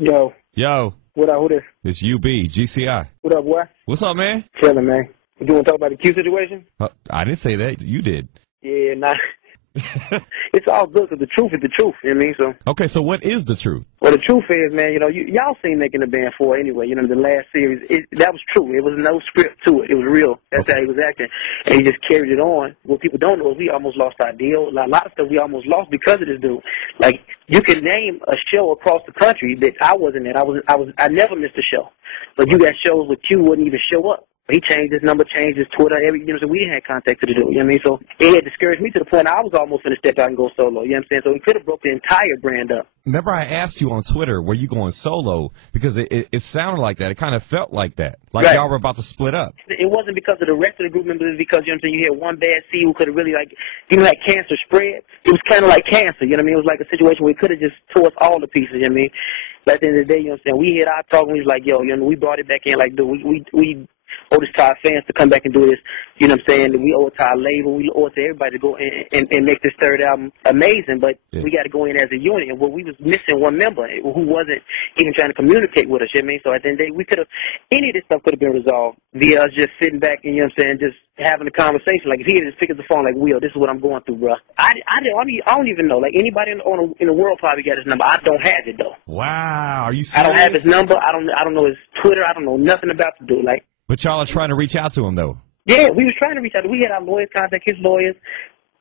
Yo. Yo. What up, who this? It's UB, GCI. What up, boy? What's up, man? Chillin', man. You want to talk about the Q situation? I didn't say that. You did. Yeah, nah. It's all good because the truth is the truth, you know what I mean? So. Okay, so what is the truth? Well, the truth is, man, you know, y'all seen Making the Band 4 anyway. You know, the last series, that was true. It was no script to it. It was real. That's how he was acting. And he just carried it on. What people don't know is we almost lost our deal. A lot of stuff we almost lost because of this dude. Like, you can name a show across the country that I wasn't in. I never missed a show. But you got shows where Q wouldn't even show up. He changed his number, changed his Twitter, so we didn't have contact to do, you know what I mean? So it had discouraged me to the point I was almost going to step out and go solo, you know what I'm saying? So he could have broke the entire brand up. Remember I asked you on Twitter, were you going solo? Because it sounded like that. It kind of felt like that. Like right. Y'all were about to split up. It wasn't because of the rest of the group members. It was because, you know what I'm saying, you had one bad seed who could have really, like, like cancer spread. It was kind of like cancer, you know what I mean? It was like a situation where it could have just tore us all to pieces, you know what I mean? But at the end of the day, you know what I'm saying, we hit our talk and we was like, yo, you know, we brought it back in like, dude, we owe this to our fans to come back and do this. You know what I'm saying? We owe it to our label. We owe it to everybody to go and make this third album amazing. But we got to go in as a unit. And we was missing one member who wasn't even trying to communicate with us. You know what I mean? So at the end of the day, we could have, any of this stuff could have been resolved via us just sitting back and, you know what I'm saying, just having a conversation. Like, if he had just picked up the phone like, Will, this is what I'm going through, bro. I don't even know. Like, anybody in the world probably got his number. I don't have it, though. Wow. Are you serious? I don't have his number. I don't know his Twitter. I don't know nothing about the dude. Like, but y'all are trying to reach out to him, though. Yeah, we was trying to reach out. We had our lawyers contact his lawyers,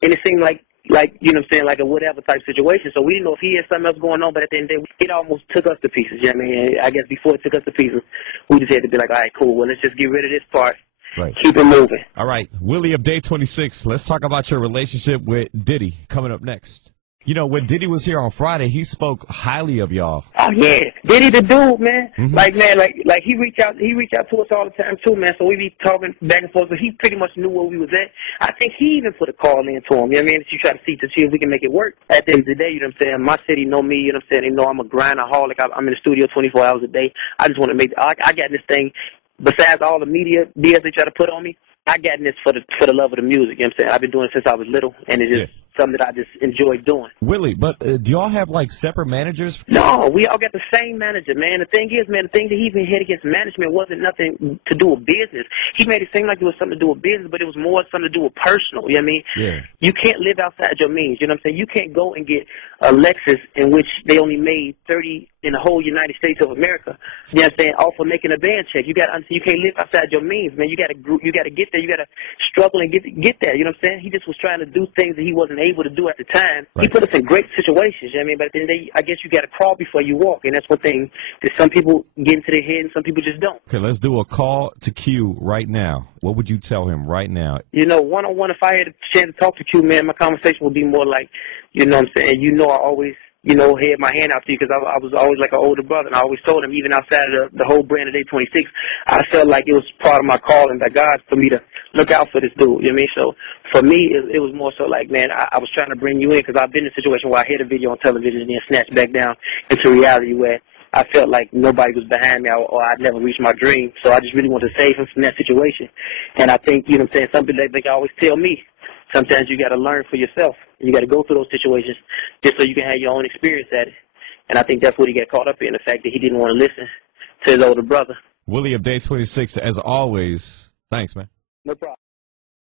and it seemed like you know what I'm saying, like a whatever type situation. So we didn't know if he had something else going on, but at the end of the day, it almost took us to pieces. You know what I mean? I guess before it took us to pieces, we just had to be like, all right, cool, well, let's just get rid of this part. Right. Keep it moving. All right. Willie of Day26, let's talk about your relationship with Diddy coming up next. You know, when Diddy was here on Friday, he spoke highly of y'all. Oh yeah, Diddy the dude, man. Mm-hmm. Like he reached out to us all the time too, man. So we be talking back and forth. So he pretty much knew where we was at. I think he even put a call in to him. You know what I mean? You try to see if we can make it work. At the end of the day, you know what I'm saying. My city know me. You know what I'm saying. They know I'm a grindaholic. I'm in the studio 24 hours a day. I just want to make. I got this thing. Besides all the media BS they try to put on me, I got in this for the love of the music. You know what I'm saying. I've been doing it since I was little, and it's just. Something that I just enjoy doing. Willie, but do y'all have, like, separate managers? No, we all got the same manager, man. The thing is, man, the thing that he even had against management wasn't nothing to do with business. He made it seem like it was something to do with business, but it was more something to do with personal, you know what I mean? Yeah. You can't live outside your means, you know what I'm saying? You can't go and get a Lexus in which they only made 30 in the whole United States of America, you know what I'm saying, off of making a band check. You can't live outside your means, man. You got to get there. You got to struggle and get there, you know what I'm saying? He just was trying to do things that he wasn't able to do at the time. Right. He put us in great situations, you know what I mean? But at the end of the day, I guess you got to crawl before you walk, and that's one thing that some people get into their head and some people just don't. Okay, let's do a call to Q right now. What would you tell him right now? You know, one-on-one, if I had a chance to talk to Q, man, my conversation would be more like, you know what I'm saying, you know I always, you know, had my hand out to you because I was always like an older brother, and I always told him, even outside of the whole brand of Day26, I felt like it was part of my calling by God for me to look out for this dude, you know what I mean? So for me, it was more so like, man, I was trying to bring you in because I've been in a situation where I hit a video on television and then snatched back down into reality where I felt like nobody was behind me or I'd never reached my dream. So I just really wanted to save him from that situation. And I think, you know what I'm saying, something that they always tell me, sometimes you got to learn for yourself. You got to go through those situations just so you can have your own experience at it. And I think that's what he got caught up in, the fact that he didn't want to listen to his older brother. Willie of Day26, as always, thanks, man. No problem.